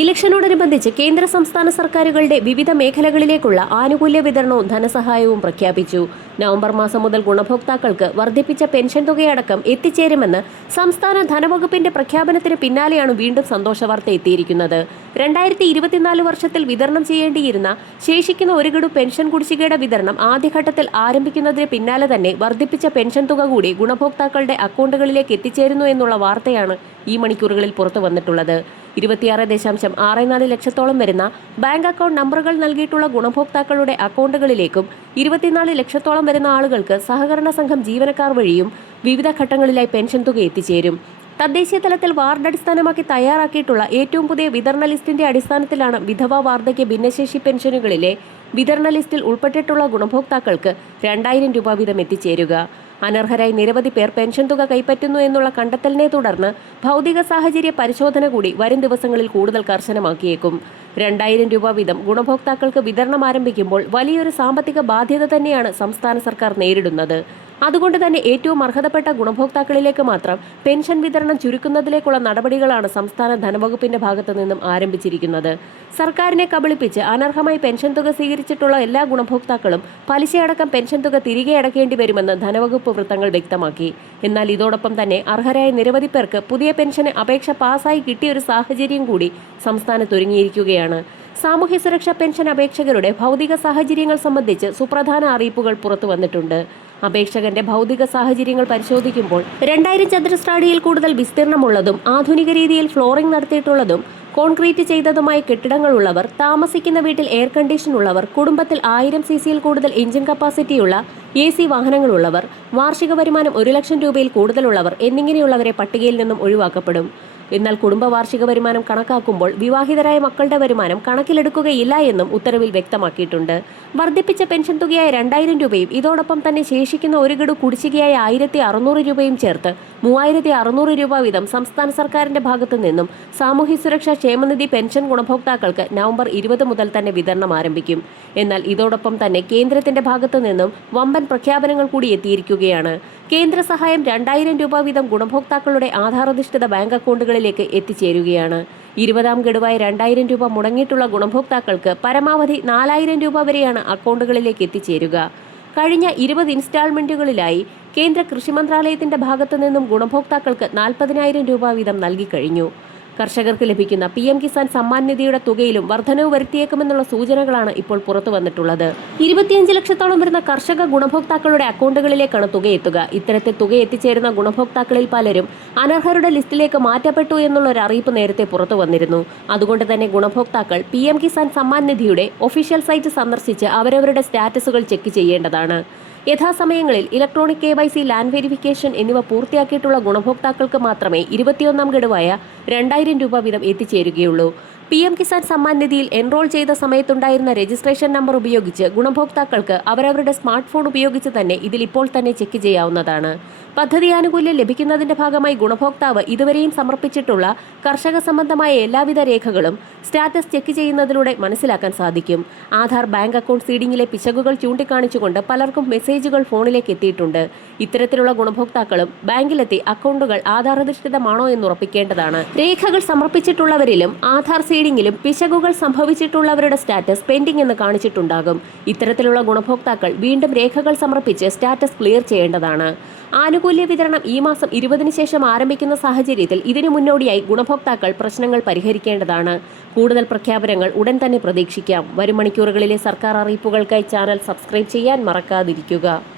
ഇലക്ഷനോടനുബന്ധിച്ച് കേന്ദ്ര സംസ്ഥാന സർക്കാരുകളുടെ വിവിധ മേഖലകളിലേക്കുള്ള ആനുകൂല്യ വിതരണവും ധനസഹായവും പ്രഖ്യാപിച്ചു. നവംബർ മാസം മുതൽ ഗുണഭോക്താക്കൾക്ക് വർദ്ധിപ്പിച്ച പെൻഷൻ തുകയടക്കം എത്തിച്ചേരുമെന്ന് സംസ്ഥാന ധനവകുപ്പിന്റെ പ്രഖ്യാപനത്തിന് പിന്നാലെയാണ് വീണ്ടും സന്തോഷ വാർത്ത എത്തിയിരിക്കുന്നത്. രണ്ടായിരത്തി ഇരുപത്തിനാല് വർഷത്തിൽ വിതരണം ചെയ്യേണ്ടിയിരുന്ന ശേഷിക്കുന്ന ഒരു ഗഡു പെൻഷൻ കുടിശ്ശികയുടെ വിതരണം ആദ്യഘട്ടത്തിൽ ആരംഭിക്കുന്നതിന് പിന്നാലെ തന്നെ വർദ്ധിപ്പിച്ച പെൻഷൻ തുക കൂടി ഗുണഭോക്താക്കളുടെ അക്കൗണ്ടുകളിലേക്ക് എത്തിച്ചേരുന്നു എന്നുള്ള വാർത്തയാണ് ഈ മണിക്കൂറുകളിൽ പുറത്തു വന്നിട്ടുള്ളത് ഇരുപത്തിയാറ് ദശാംശം ആറ് നാല് ലക്ഷത്തോളം വരുന്ന ബാങ്ക് അക്കൗണ്ട് നമ്പറുകൾ നൽകിയിട്ടുള്ള ഗുണഭോക്താക്കളുടെ അക്കൗണ്ടുകളിലേക്കും ഇരുപത്തിനാല് ലക്ഷത്തോളം വരുന്ന ആളുകൾക്ക് സഹകരണ സംഘം ജീവനക്കാർ വഴിയും വിവിധ ഘട്ടങ്ങളിലായി പെൻഷൻ തുക എത്തിച്ചേരും. തദ്ദേശീയ തലത്തിൽ വാർഡ് അടിസ്ഥാനമാക്കി തയ്യാറാക്കിയിട്ടുള്ള ഏറ്റവും പുതിയ വിതരണ ലിസ്റ്റിന്റെ അടിസ്ഥാനത്തിലാണ് വിധവ വാർദ്ധക്യ ഭിന്നശേഷി പെൻഷനുകളിലെ വിതരണ ലിസ്റ്റിൽ ഉൾപ്പെട്ടിട്ടുള്ള ഗുണഭോക്താക്കൾക്ക് രണ്ടായിരം രൂപ വീതം എത്തിച്ചേരുക. അനർഹരായി നിരവധി പേർ പെൻഷൻ തുക കൈപ്പറ്റുന്നു എന്നുള്ള കണ്ടെത്തലിനെ തുടർന്ന് ഭൗതിക സാഹചര്യ പരിശോധന കൂടി വരും ദിവസങ്ങളിൽ കൂടുതൽ കർശനമാക്കിയേക്കും. രണ്ടായിരം രൂപ വീതം ഗുണഭോക്താക്കൾക്ക് വിതരണം ആരംഭിക്കുമ്പോൾ വലിയൊരു സാമ്പത്തിക ബാധ്യത തന്നെയാണ് സംസ്ഥാന സർക്കാർ നേരിടുന്നത്. അതുകൊണ്ട് തന്നെ ഏറ്റവും അർഹതപ്പെട്ട ഗുണഭോക്താക്കളിലേക്ക് മാത്രം പെൻഷൻ വിതരണം ചുരുക്കുന്നതിലേക്കുള്ള നടപടികളാണ് സംസ്ഥാന ധനവകുപ്പിന്റെ ഭാഗത്തു നിന്നും ആരംഭിച്ചിരിക്കുന്നത്. സർക്കാരിനെ കബളിപ്പിച്ച് അനർഹമായി പെൻഷൻ തുക സ്വീകരിച്ചിട്ടുള്ള എല്ലാ ഗുണഭോക്താക്കളും പലിശയടക്കം പെൻഷൻ തുക തിരികെ അടക്കേണ്ടി വരുമെന്ന് ധനവകുപ്പ് വൃത്തങ്ങൾ വ്യക്തമാക്കി. എന്നാൽ ഇതോടൊപ്പം തന്നെ അർഹരായ നിരവധി പേർക്ക് പുതിയ പെൻഷന് അപേക്ഷ പാസായി കിട്ടിയ ഒരു സാഹചര്യം കൂടി സംസ്ഥാനത്ത് ഒരുങ്ങിയിരിക്കുകയാണ്. സാമൂഹ്യ സുരക്ഷാ പെൻഷൻ അപേക്ഷകരുടെ ഭൗതിക സാഹചര്യങ്ങൾ സംബന്ധിച്ച് സുപ്രധാന അറിയിപ്പുകൾ പുറത്തു വന്നിട്ടുണ്ട്. അപേക്ഷകന്റെ ഭൗതിക സാഹചര്യങ്ങൾ പരിശോധിക്കുമ്പോൾ രണ്ടായിരം ചതുരശ്രാടിയിൽ കൂടുതൽ വിസ്തീർണമുള്ളതും ആധുനിക രീതിയിൽ ഫ്ലോറിംഗ് നടത്തിയിട്ടുള്ളതും കോൺക്രീറ്റ് ചെയ്തതുമായ കെട്ടിടങ്ങളുള്ളവർ താമസിക്കുന്ന വീട്ടിൽ എയർ കണ്ടീഷൻ ഉള്ളവർ കുടുംബത്തിൽ ആയിരം സി സിയിൽ കൂടുതൽ എഞ്ചിൻ കപ്പാസിറ്റിയുള്ള എ സി വാഹനങ്ങളുള്ളവർ വാർഷിക വരുമാനം ഒരു ലക്ഷം രൂപയിൽ കൂടുതലുള്ളവർ എന്നിങ്ങനെയുള്ളവരെ പട്ടികയിൽ നിന്നും ഒഴിവാക്കപ്പെടും. എന്നാൽ കുടുംബ വാർഷിക വരുമാനം കണക്കാക്കുമ്പോൾ വിവാഹിതരായ മക്കളുടെ വരുമാനം കണക്കിലെടുക്കുകയില്ല എന്നും ഉത്തരവിൽ വ്യക്തമാക്കിയിട്ടുണ്ട്. വർദ്ധിപ്പിച്ച പെൻഷൻ തുകയായ രണ്ടായിരം രൂപയും ഇതോടൊപ്പം തന്നെ ശേഷിക്കുന്ന ഒരു ഗഡു കുടിശ്ശികയായ ആയിരത്തി അറുന്നൂറ് രൂപയും ചേർത്ത് മൂവായിരത്തി അറുന്നൂറ് രൂപ വീതം സംസ്ഥാന സർക്കാരിന്റെ ഭാഗത്തു നിന്നും സാമൂഹ്യ സുരക്ഷാ ക്ഷേമനിധി പെൻഷൻ ഗുണഭോക്താക്കൾക്ക് നവംബർ ഇരുപത് മുതൽ തന്നെ വിതരണം ആരംഭിക്കും. എന്നാൽ ഇതോടൊപ്പം തന്നെ കേന്ദ്രത്തിന്റെ ഭാഗത്തു നിന്നും വമ്പൻ പ്രഖ്യാപനങ്ങൾ കൂടി എത്തിയിരിക്കുകയാണ്. കേന്ദ്ര സഹായം രണ്ടായിരം രൂപ വീതം ഗുണഭോക്താക്കളുടെ ആധാരധിഷ്ഠിത ബാങ്ക് അക്കൗണ്ടുകളിലേക്ക് എത്തിച്ചേരുകയാണ്. ഇരുപതാം ഗഡുവായി രണ്ടായിരം രൂപ മുടങ്ങിയിട്ടുള്ള ഗുണഭോക്താക്കൾക്ക് പരമാവധി നാലായിരം രൂപ വരെയാണ് അക്കൗണ്ടുകളിലേക്ക് എത്തിച്ചേരുക. കഴിഞ്ഞ ഇരുപത് ഇൻസ്റ്റാൾമെന്റുകളിലായി കേന്ദ്ര കൃഷി മന്ത്രാലയത്തിന്റെ ഭാഗത്തു നിന്നും ഗുണഭോക്താക്കൾക്ക് നാൽപ്പതിനായിരം രൂപ വീതം നൽകിക്കഴിഞ്ഞു കർഷകർക്ക് ലഭിക്കുന്ന പി എം കിസാൻ സമ്മാൻ നിധിയുടെ തുകയിലും വർധനവ് വരുത്തിയേക്കുമെന്നുള്ള സൂചനകളാണ് ഇപ്പോൾ പുറത്തു വന്നിട്ടുള്ളത്. ഇരുപത്തിയഞ്ച് ലക്ഷത്തോളം വരുന്ന കർഷക ഗുണഭോക്താക്കളുടെ അക്കൗണ്ടുകളിലേക്കാണ് തുകയെത്തുക ഇത്തരത്തിൽ തുക എത്തിച്ചേരുന്ന ഗുണഭോക്താക്കളിൽ പലരും അനർഹരുടെ ലിസ്റ്റിലേക്ക് മാറ്റപ്പെട്ടു എന്നുള്ള ഒരു അറിയിപ്പ് നേരത്തെ പുറത്തു വന്നിരുന്നു. അതുകൊണ്ട് തന്നെ ഗുണഭോക്താക്കൾ പി എം കിസാൻ സമ്മാൻ നിധിയുടെ ഒഫീഷ്യൽ സൈറ്റ് സന്ദർശിച്ച് അവരവരുടെ സ്റ്റാറ്റസുകൾ ചെക്ക് ചെയ്യേണ്ടതാണ്. യഥാസമയങ്ങളിൽ electronic K Y C land verification എന്നിവ പൂർത്തിയാക്കിയിട്ടുള്ള ഗുണഭോക്താക്കൾക്ക് മാത്രമേ ഇരുപത്തിയൊന്നാം ഗഡുവായ രണ്ടായിരം രൂപ വീതം എത്തിച്ചേരുകയുള്ളൂ. പി എം കിസാൻ സമ്മാൻ നിധിയിൽ എൻറോൾ ചെയ്ത സമയത്തുണ്ടായിരുന്ന രജിസ്ട്രേഷൻ നമ്പർ ഉപയോഗിച്ച് ഗുണഭോക്താക്കൾക്ക് അവരവരുടെ സ്മാർട്ട് ഫോൺ ഉപയോഗിച്ച് തന്നെ ഇതിൽ ഇപ്പോൾ തന്നെ ചെക്ക് ചെയ്യാവുന്നതാണ്. പദ്ധതി ആനുകൂല്യം ലഭിക്കുന്നതിന്റെ ഭാഗമായി ഗുണഭോക്താവ് ഇതുവരെയും സമർപ്പിച്ചിട്ടുള്ള കർഷക സംബന്ധമായ എല്ലാവിധ രേഖകളും സ്റ്റാറ്റസ് ചെക്ക് ചെയ്യുന്നതിലൂടെ മനസ്സിലാക്കാൻ സാധിക്കും. ആധാർ ബാങ്ക് അക്കൗണ്ട് സീഡിംഗിലെ പിശകുകൾ ചൂണ്ടിക്കാണിച്ചുകൊണ്ട് പലർക്കും മെസ്സേജുകൾ ഫോണിലേക്ക് എത്തിയിട്ടുണ്ട്. ഇത്തരത്തിലുള്ള ഗുണഭോക്താക്കളും ബാങ്കിലെത്തി അക്കൗണ്ടുകൾ ആധാരധിഷ്ഠിതമാണോ എന്ന് ഉറപ്പിക്കേണ്ടതാണ്. രേഖകൾ സമർപ്പിച്ചിട്ടുള്ളവരിലും ആധാർ സീഡിംഗിലും പിശകുകൾ സംഭവിച്ചിട്ടുള്ളവരുടെ സ്റ്റാറ്റസ് പെൻഡിംഗ് എന്ന് കാണിച്ചിട്ടുണ്ടാകും. ഇത്തരത്തിലുള്ള ഗുണഭോക്താക്കൾ വീണ്ടും രേഖകൾ സമർപ്പിച്ച് സ്റ്റാറ്റസ് ക്ലിയർ ചെയ്യേണ്ടതാണ്. ആനുകൂല്യ വിതരണം ഈ മാസം ഇരുപതിന് ശേഷം ആരംഭിക്കുന്ന സാഹചര്യത്തിൽ ഇതിനു മുന്നോടിയായി ഗുണഭോക്താക്കൾ പ്രശ്നങ്ങൾ പരിഹരിക്കേണ്ടതാണ്. കൂടുതൽ പ്രഖ്യാപനങ്ങൾ ഉടൻ തന്നെ പ്രതീക്ഷിക്കാം. വരും മണിക്കൂറുകളിലെ സർക്കാർ അറിയിപ്പുകൾക്കായി ചാനൽ സബ്സ്ക്രൈബ് ചെയ്യാൻ മറക്കാതിരിക്കുക.